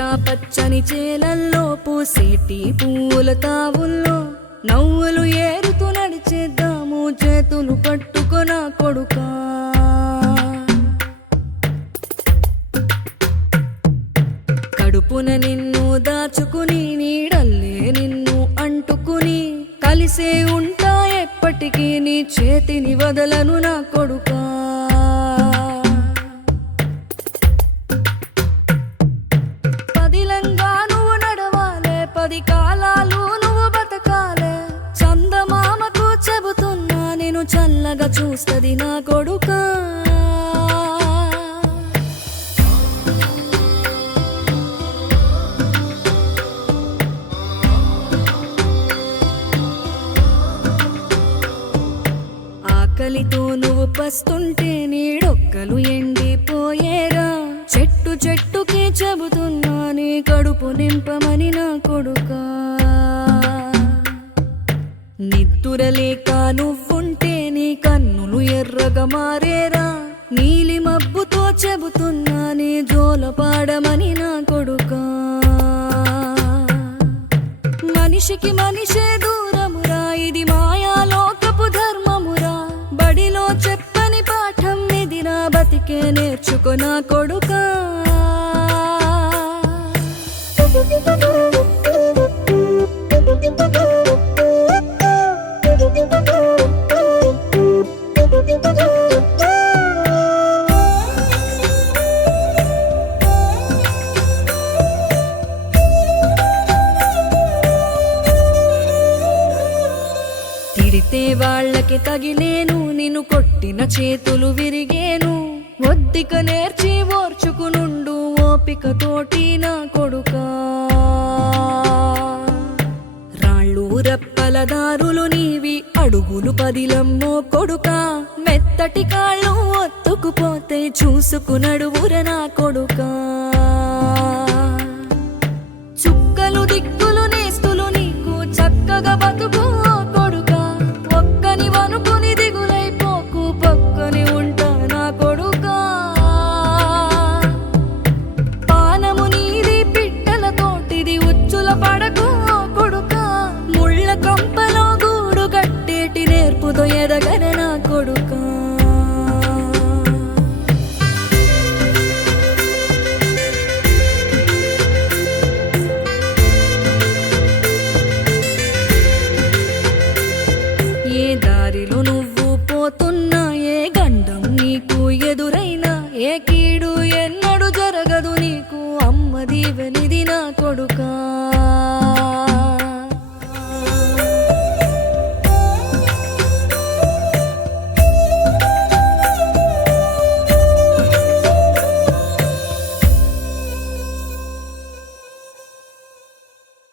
పచ్చా పచ్చని చేలల్లో పూసేటి పూల తావుల్లో నవ్వులు ఏరుతూ నడిచేద్దాము చేతులు పట్టుకొన కొడుకా. కడుపున నిన్ను దాచుకుని నీడల్లే నిన్ను అంటుకుని కలిసే ఉంటా ఎప్పటికీ నీ చేతిని వదలను నా కొడుకా. పదిలంగా నువ్వు నడవాలే, 10 కాలాలు నువ్వు బతకాలే. చందమామకు చెబుతున్నా నేను చల్లగా చూస్తది నా కొడుకా. ఆకలితో నువ్వు పస్తుంటే నీడొక్కలు ఎండిపోయేరా. చెట్టు చెట్టుకి చెబుతున్నా నీ కడుపు నింపమని నా కొడుకా. నిద్దురలేక నువ్వుంటే నీ కన్నులు ఎర్రగా మారేరా. నీలి మబ్బుతో చెబుతున్నా నీ జోల పాడమని నా కొడుకా. మనిషికి మనిషే దూరమురా, ఇది మాయాలోకపు ధర్మమురా. బడిలో చెప్పని పాఠం ఇదిరా, బతికే నేర్చుకో నా కొడుకా. తిడితే వాళ్ళకి తగిలేను, నిన్ను కొట్టిన చేతులు విరిగేను. ఒద్దిక నేర్చి ఓర్చుకునుండు ఓపిక తోటి నా కొడుకా. రాళ్ళు రప్పల దారులు నీవి, అడుగులు 10 లమ్మో కొడుకా. మెత్తటి కాళ్ళు ఒత్తుకుపోతే చూసుకునడువుర నా కొడుకా. చుక్కలు దిక్కులు నేస్తులు నీకు చక్కగా బతుకు కొడుకా. ఒక్కని వనుకుని దిగులైపోకు, పక్కని ఉంటా నా కొడుకా. పానము నీది పిట్టల తోటిది, ఉచ్చుల పడకు కొడుకా. ముళ్ళ కంపలో గూడు కట్టేటి నేర్పుతో ఎదగర నా